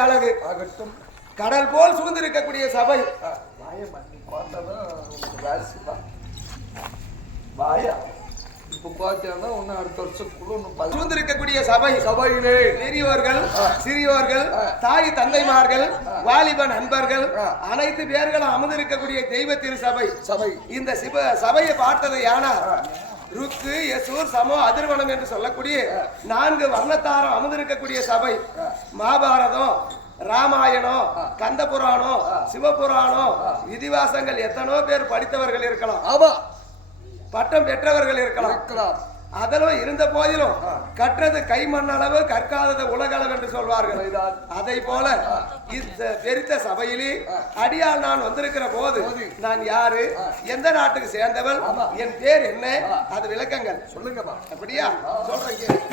கழகு ஆகட்டும். கடல் போல் சூழ்ந்திருக்கக்கூடிய சபை இப்ப பாத்தீங்கன்னா ஒன்னு அடுத்த வருஷத்துக்குள்ள சூழ்ந்திருக்கக்கூடிய சபை சபையிலே பெரியோர்கள் சிறியோர்கள் தாய் தந்தைமார்கள் வாலிப நண்பர்கள் அனைத்து பேர்களும் அமர்ந்திருக்கக்கூடிய தெய்வ திரு சபை சபை. இந்த சபையை பார்த்தது யானா ருக்கு யசூர் சமோ அதிர்வனம் என்று சொல்லக்கூடிய 4 வர்ணத்தாரம் அமர்ந்திருக்கக்கூடிய சபை. மகாபாரதம், ராமாயணம், கந்த புராணம், சிவபுராணம், விதிவாசங்கள் எத்தனோ பேர் படித்தவர்கள் இருக்கலாம், பட்டம் பெற்றவர்கள் இருக்கலாம். அதெல்லாம் இருந்த போதிலும் கற்றது கைமண்ணளவு கற்காதது உலகளவு என்று சொல்வார்கள். அதை போல இந்த பெருத்த சபையிலே அடியால் நான் வந்திருக்கிற போது நான் யாரு, எந்த நாட்டுக்கு சேர்ந்தவள், என் பேர் என்ன, அது விளக்கங்கள் சொல்லுங்க. அப்படியா சொல்றேன்.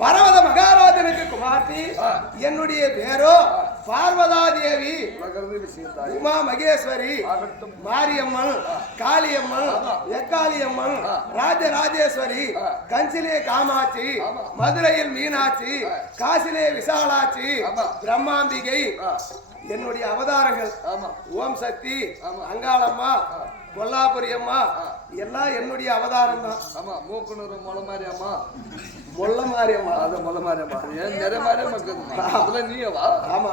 பர்வத மகாராஜனுக்கு குமார்த்தி, என்னுடைய பேரோ பார்வதா தேவி, உமா மகேஸ்வரி, மாரியம்மன், காளியம்மன், எக்காளியம்மன், ராஜராஜேஸ்வரி, கஞ்சிலே காமாட்சி, மதுரையில் மீனாட்சி, காசிலே விசாலாட்சி, பிரம்மாம்பிகை என்னுடைய அவதாரங்கள். ஓம் சக்தி, அங்காளம்மா, கொல்லாபுரி அம்மா எல்லாம் என்னுடைய அவதாரம் தான். ஆமா, மூக்குனூர் மொளமாரி அம்மா, மொல்லமாரி அம்மா, அது மொளமாரி அம்மா, நிறைய மாதிரி இருக்குது. அதெல்லாம் நீவா? ஆமா,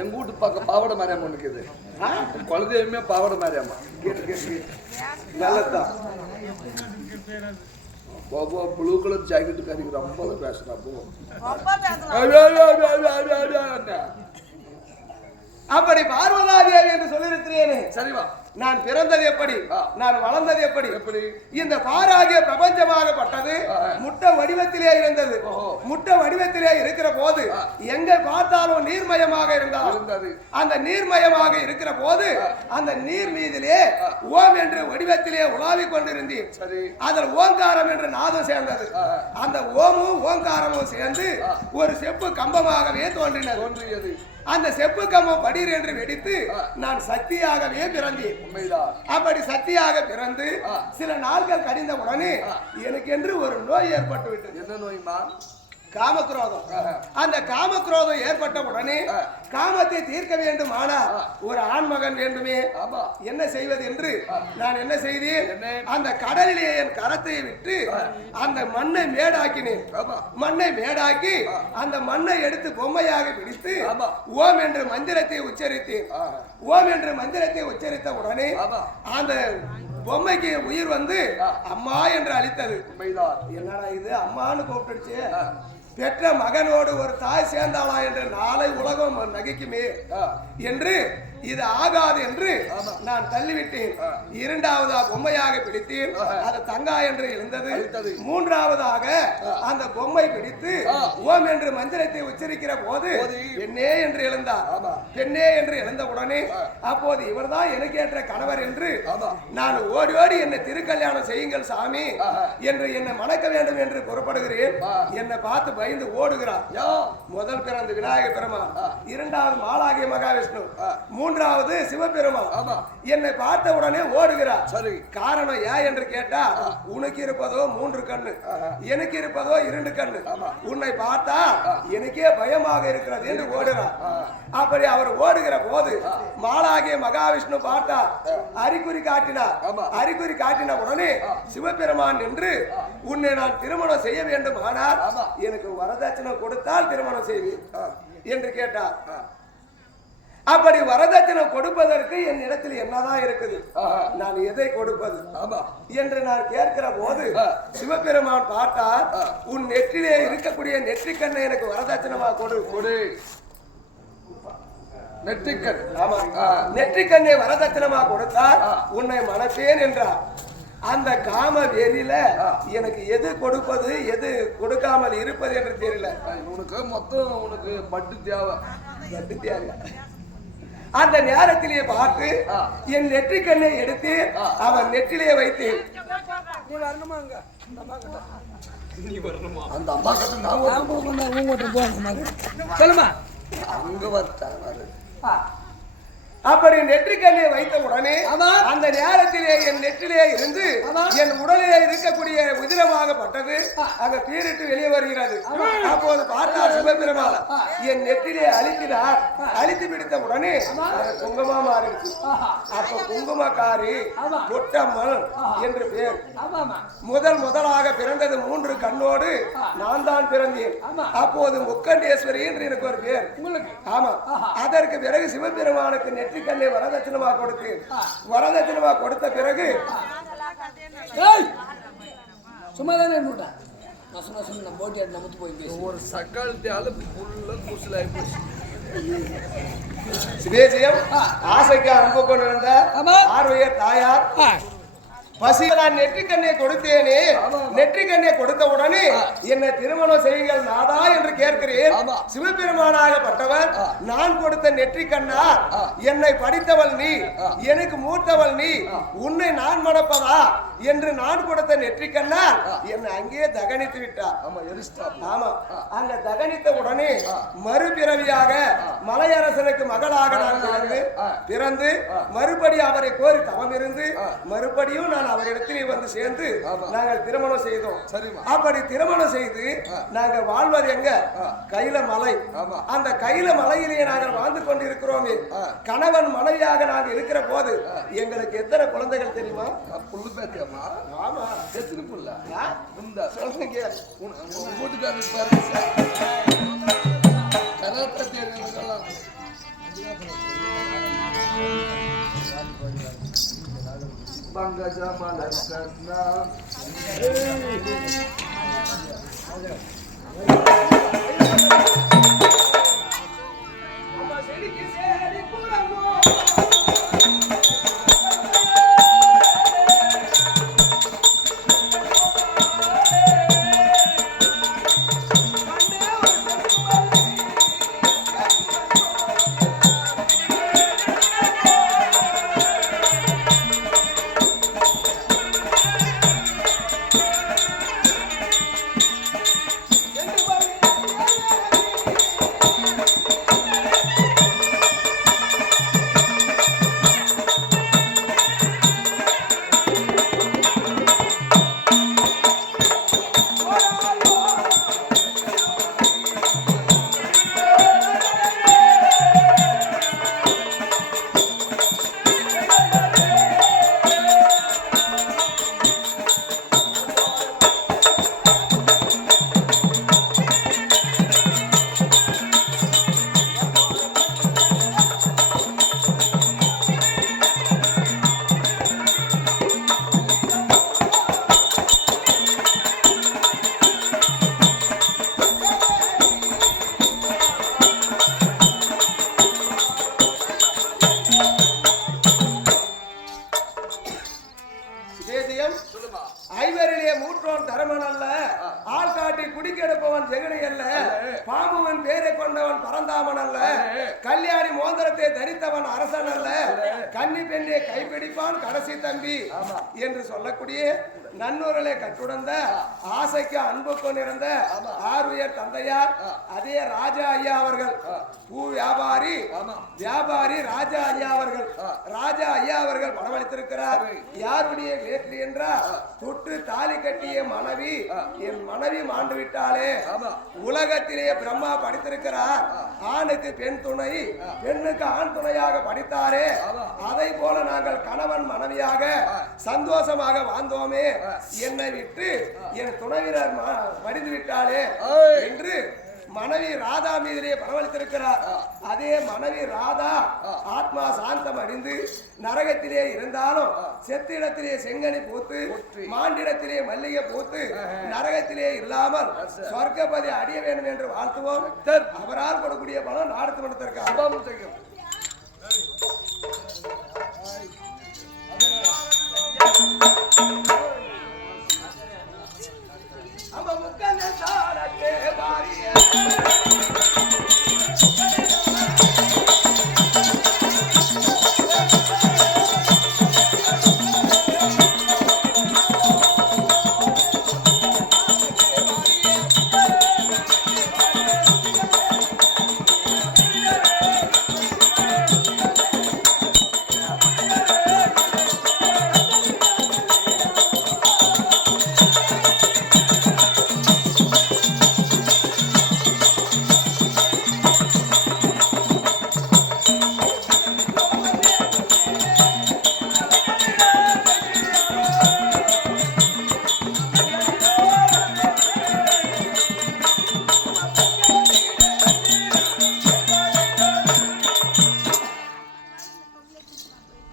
எங்க வீட்டு பக்கம் பாவடை மாதிரி அம்மா இருக்குது. குழந்தையுமே பாவடை மாதிரி அம்மா. நல்லதான். ப்ளூ கலர் ஜாக்கெட் கறிக்கு ரொம்ப பேசுறா. அப்படி பார்வதா தேவி என்று சொல்லியிருக்கிறேனே, சரிவா? நான் பிறந்தது எப்படி, நான் வளர்ந்தது எப்படி, இந்த பாராகிய பிரபஞ்சமாகப்பட்டது முட்டை வடிவத்திலே இருந்தது. முட்டை வடிவத்திலே இருக்கிற போது எங்க பார்த்தாலும் நீர்மயமாக இருந்தது. அந்த நீர்மயமாக இருக்கிற போது அந்த நீர் மீதிலே ஓம் என்று வடிவத்திலே உலாவிக் கொண்டிருந்தேன். அதில் ஓங்காரம் என்று நாதம் சேர்ந்தது. அந்த ஓமும் ஓங்காரமும் சேர்ந்து ஒரு செப்பு கம்பமாகவே தோன்றியது. அந்த செப்பு கம்பம் படீர் என்று வெடித்து நான் சக்தியாகவே பிறந்தேன். அப்படி சக்தியாக பிறந்து சில நாட்கள் கழிந்த உடனே எனக்கு என்று ஒரு நோய் ஏற்பட்டு விட்டது. என்ன நோய்மா? காமக்ரோதம். அந்த காமக்ரோதம் ஏற்பட்ட உடனே காமத்தை தீர்க்க வேண்டும், ஆனால் ஒரு ஆண்மகன் வேண்டுமே, என்ன செய்வது என்று நான் என்ன செய்தேன், அந்த கடலிலே என் கரத்தை விட்டு அந்த மண்ணை மேடாக்கினேன். மண்ணை மேடாக்கி அந்த மண்ணை எடுத்து பொம்மையாக பிடித்து ஓம் என்று மந்திரத்தை உச்சரித்தேன். ஓம் என்று மந்திரத்தை உச்சரித்த உடனே அந்த பொம்மைக்கு உயிர் வந்து அம்மா என்று அளித்தது. என்னடா இது அம்மான்னு கூப்பிட்டுச்சு, பெற்ற மகனோடு ஒரு தாய் சேர்ந்தாளா என்று நாளை உலகம் நகைக்குமே என்று இது ஆகாது என்று நான் தள்ளிவிட்டேன். இரண்டாவதா பொம்மையாக பிடித்தேன், அது தங்கா என்று எழுந்தது. மூன்றாவதாக அந்த பொம்மை பிடித்து ஓம் என்று மந்திரத்தை உச்சரிக்கிற போது பெண்ணே என்று எழுந்தார். பெண்ணே என்று எழுந்த உடனே அப்போது இவர்தான் எனக்கு ஏற்ற கணவர் என்று நான் ஓடி ஓடி என்னை திருக்கல்யாணம் செய்யுங்கள் சாமி என்று என்னை மணக்க வேண்டும் என்று புறப்படுகிறேன். என்னை பார்த்து பயந்து ஓடுகிறார். முதல் பிறந்து விநாயக பெருமான், இரண்டாவது மாலாகிய மகாவிஷ்ணு, மூன்றாவது சிவபெருமான். என்னை பார்த்த உடனே ஓடுகிறார். சரி, காரணம் ஏன் என்று கேட்டா, உனக்கு இருப்பதோ 3 கண்ணு, எனக்கு இருப்பதோ 2 கண்ணு. உன்னை பார்த்தா எனக்கே பயமாக இருக்கிறது என்று ஓடுகிறார். அப்படி அவர் ஓடுகிற போது மாலாகிய மகாவிஷ்ணு பார்த்தா அறிகுறி காட்டினார். அறிகுறி காட்டின உடனே சிவபெருமான் என்று உன்னை நான் திருமணம் செய்ய வேண்டும், ஆனால் எனக்கு வரதட்சணை கொடுத்தால் திருமணம் செய்வேன் என்று கேட்டார். அப்படி வரதட்சணை கொடுப்பதற்கு என் இடத்தில் என்னதான் இருக்குது, நான் எதை கொடுப்பது என்று நான் கேட்கிற போது சிவபெருமான் பார்த்தார். உன் நெற்றிலே இருக்கக்கூடிய நெற்றிக்கண்ணை எனக்கு வரதட்சணமா கொடு. நெற்றிக்கண், ஆமா, நெற்றிக்கண்ணை வரதட்சணமா கொடுத்தார் உன்னை மணப்பேன் என்றார். அந்த காம வெறியில எனக்கு எது கொடுப்பது எது கொடுக்காமல் இருப்பது என்று தெரியல. உனக்கு மொத்தம் உனக்கு பட்டு தேவை. அந்த நேரத்திலே பார்த்து என் நெற்றிக்கண்ணை எடுத்து அவன் நெற்றிலே வைத்தேன். அந்த அம்மா சொல்லுமா அங்க வர. அப்படி நெற்றிக்கண்ணை வைத்த உடனே அந்த நேரத்திலே என் நெற்றிலே இருந்து என் உடலிலே இருக்கக்கூடிய உதிரமாகப்பட்டது அங்க பீரிட்டு வெளியே வருகிறது. அப்போது பார்த்தார் சிவபெருமான் என் நெற்றிலே அழிக்கிறார். அழித்து பிடித்த உடனே குங்குமமா மாறிடுச்சு. அப்ப குங்குமக்காரி பொட்டம்மல் என்று பேர். முதலாக பிறந்தது 3 கண்ணோடு நான் தான் பிறந்தேன். அப்போது முக்கண்டேஸ்வரி என்று எனக்கு ஒரு பேர். ஆமா, அதற்கு பிறகு சிவபெருமானுக்கு நெற்றிக்கண்ணை வரதட்சணமா கொடுத்து வரதட்சணமா கொடுத்த பிறகு ஒரு சக்காலத்தால சிவேஜியம் ஆசைக்கு அன்பு கொண்டிருந்த ஆர்வையர் தாயார் பசி நான் நெற்றிக்கண்ணை கொடுத்தேனே, நெற்றிக்கண்ணை கொடுத்த உடனே என்னை திருமணம் செய்யுங்கள் நாதா என்று கேட்கிறேன். சிவபெருமானாகப்பட்டவர் நான் கொடுத்த நெற்றிக்கண்ணா, என்னை படித்தவள் நீ, எனக்கு மூத்தவள் நீ, உன்னை நான் மணப்பதா என்று நான் கொடுத்த நெற்றிக்கண்ணா என்னை அங்கே தகனித்து விட்டார். ஆமா, அங்க தகனித்த உடனே மறுபிறவியாக மலையரசனுக்கு மகளாக நான் பிறந்து மறுபடி அவரை கோரி தவம் இருந்து மறுபடியும் நான் அவரிடத்திலே வந்து சேர்ந்து நாங்கள் திருமணம் செய்தோம். அப்படி திருமணம் செய்து நாங்கள் வாழ்வது எங்க? கைல மலை. அந்த கைல மலையிலேயே நாங்கள் வாழ்ந்து கொண்டு இருக்கிறோமே. கணவன் மனைவியாக நாங்கள் இருக்கிற போது எங்களுக்கு எத்தனை குழந்தைகள் தெரியுமா? புல்லு பேத்தியம்மா. ஆமா, எத்தனை புள்ள? இந்த சொல்லுங்க வீட்டுக்காரர் கரத்தை தெரியுங்களா? பங்கஜமல கிருஷ்ணா பாம்புவன் பேரை கொண்டவன் பரந்தாமன் அல்ல, கல்யாணி மோந்திரத்தை தரித்தவன் அரசன் அல்ல, கன்னி பெண்ணை கைப்பிடிப்பான் கடைசி தம்பி என்று சொல்லக்கூடிய நன்னூரலை கட்டுடந்த ஆசைக்கு அன்பு கொண்டிருந்த ஆர்வியர் தந்தையார் அதே ராஜா ஐயா அவர்கள், பூ வியாபாரி ராஜா ஐயா அவர்கள். ராஜா ஐயா அவர்கள் பணமளித்திருக்கிறார். யாருடைய வேற்று என்றால் தொட்டு தாலி கட்டிய மனைவி, என் மனைவி மாண்டு விட்டாலே, உலகத்திலே பிரம்மா படித்திருக்கிறார், ஆணுக்கு பெண் துணை பெண்ணுக்கு ஆண் துணையாக படித்தாரே, அதை போல நாங்கள் கணவன் மனைவியாக சந்தோஷமாக வாழ்ந்தோமே, என்னை விட்டு என் துணைவினர் மடிந்து விட்டாலே என்று மனைவி ராதா மீதிலே பரவளித்திருக்கிறார். அதே மனைவி ராதா ஆத்மா சாந்தம் அடைந்து நரகத்திலே இருந்தாலும் செத்திடத்திலே செங்கனி பூத்து மாண்டிடத்திலே மல்லிகை பூத்து நரகத்திலே இல்லாமல் சொர்க்கப்பதி அடைய வேண்டும் என்று வாழ்த்துவோம். அவரால் கொடுக்கூடிய பணம் நாடு மனத்திற்கு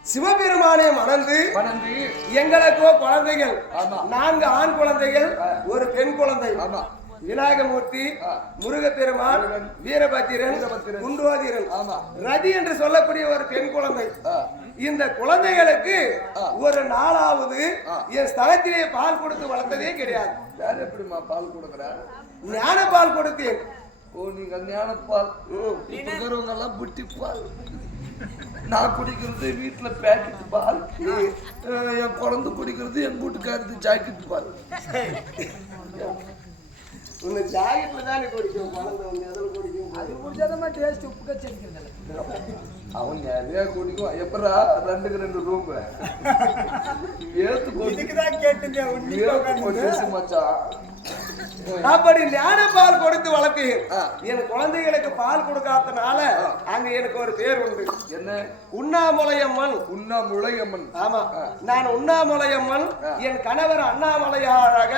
சிவபெருமானே மணந்து எங்களுக்கோ குழந்தைகள், 4 ஆண் குழந்தைகள், ஒரு பெண் குழந்தை. விநாயகமூர்த்தி, முருகப்பெருமான், வீரபத்திரன், குண்டோதிரன், ரதி என்று சொல்லக்கூடிய ஒரு பெண் குழந்தை. இந்த குழந்தைகளுக்கு ஒரு நாளாவது என் ஸ்தலத்திலே பால் கொடுத்து வளர்த்ததே கிடையாது. வேற எப்படிமா பால் கொடுக்குற? ஞான பால் கொடுத்தேன். ஓ, நீங்க ஞானப்பால் இருக்கிறவங்க எல்லாம் புட்டி பால், நான் குடிக்கிறது வீட்டுல பேக்கெட் பால், என் குழந்தை குடிக்கிறது என் வீட்டுக்காரது ஜாக்கெட் பால். உன்னை ஜாக்கெட்ல தானே குடிக்கும், குழந்தை வந்து எதில் குடிக்கும்? அது குடிச்சாதான் டேஸ்ட் உப்பு கச்சிருக்கிறது. அவன் நிறைய குடிக்கும். எப்படா 2க்கு 2 ரூம் ஏத்து மச்சான். அப்படி ஞான பால் கொடுத்து வளர்த்தேன். என் குழந்தைகளுக்கு பால் கொடுக்காதனால அங்க எனக்கு ஒரு பேர் உண்டு. என்ன? உண்ணாமுலையம்மன். உண்ணாமுலையம்மன். ஆமா, நான் உண்ணாமுலையம்மன். என் கணவர் அண்ணாமலையாக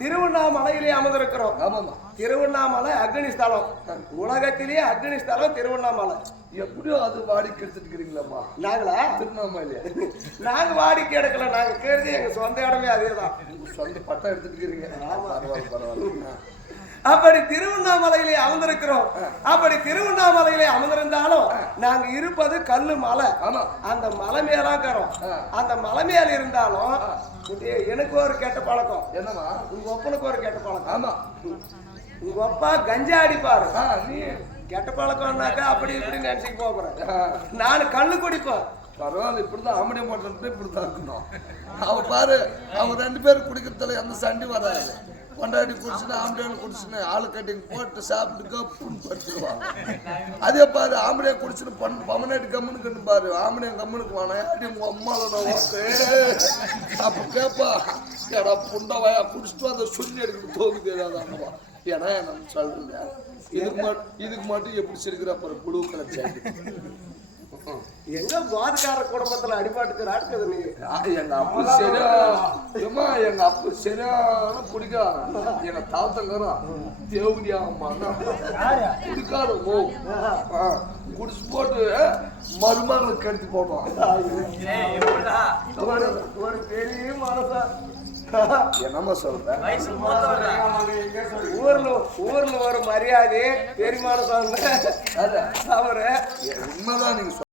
திருவண்ணாமலையிலே அமர்ந்திருக்கிறோம். ஆமாமா, திருவண்ணாமலை அக்னி ஸ்தலம், உலகத்திலேயே அக்னி ஸ்தலம் திருவண்ணாமலை. எப்படியோ அது வாடிக்கை எடுத்துக்கிறீங்களாம்மா? நாங்களா? திருவண்ணாமலையில நாங்க வாடிக்கை எடுக்கல, நாங்க கேள்வி எங்க சொந்த இடமே அதேதான். சொந்த பட்டம் எடுத்துக்கிறீங்க. பரவாயில்ல. அப்படி திருவண்ணாமலையிலே அமர்ந்திருக்கிறோம். அப்படி திருவண்ணாமலையிலே அமர்ந்திருந்தாலும் நாங்க இருப்பது கல்லு மலை. அந்த மலை மேலாக்கிறோம். அந்த மலை மேல இருந்தாலும் எனக்கு ஒரு கெட்ட பழக்கம். என்னமா? உங்க ஒப்பனுக்கு ஒரு கெட்ட பழக்கம். ஆமா, உங்க அப்பா கஞ்சா அடிப்பாரு. நீ கெட்ட பழக்கம்னாக்கா அப்படி இப்படி நினைச்சுக்கு போறேன். நான் கல்லு குடிப்பேன். பரவாயில்ல, இப்படிதான் ஆம்படிய மாட்டேன், இப்படிதான் இருக்கணும். அவ பாரு, அவங்க 2 பேரும் குடிக்கிறதுல எந்த சண்டி வராது. கொண்டாடி குடிச்சுன்னு ஆம்படியான குடிச்சுன்னு ஆளு கட்டிங் போட்டு சாப்பிட்டு கப்புன்னு படுத்துருவாங்க. அதே பாரு, ஆம்படியா குடிச்சுன்னு பமனாட்டி கம்முன்னு கண்டு பாரு, ஆம்படியா கம்முனுக்கு வானா உங்க அம்மாவோட ஓட்டு அப்ப கேப்பா, ஏடா புண்டவாயா குடிச்சிட்டு அதை சொல்லி எடுக்கிட்டு தோகுது ஏதாவது. ஏன்னா நம்ம சொல்றது இதுக்கு மட்டும் எப்படி சிரிக்கிற அப்புறம் புழு கலச்சி எங்க வாதுக்கார குடும்பத்துல அடிபாட்டுக்கு ராடுக்குது நீ. எங்க அப்பா சரியா, எங்க அப்பா சரியான குடிக்காரன். எங்க தாத்தங்கிறோம் தேவடியா குடிக்காரு. குடிச்சு போட்டு மருமகளுக்கு கடிச்சு போடுவான். ஒரு பெரிய மனசா என்னமா சொல்ற? ஊர்ல ஒரு மரியாதை பெருமான அவரு உண்மைதான் நீங்க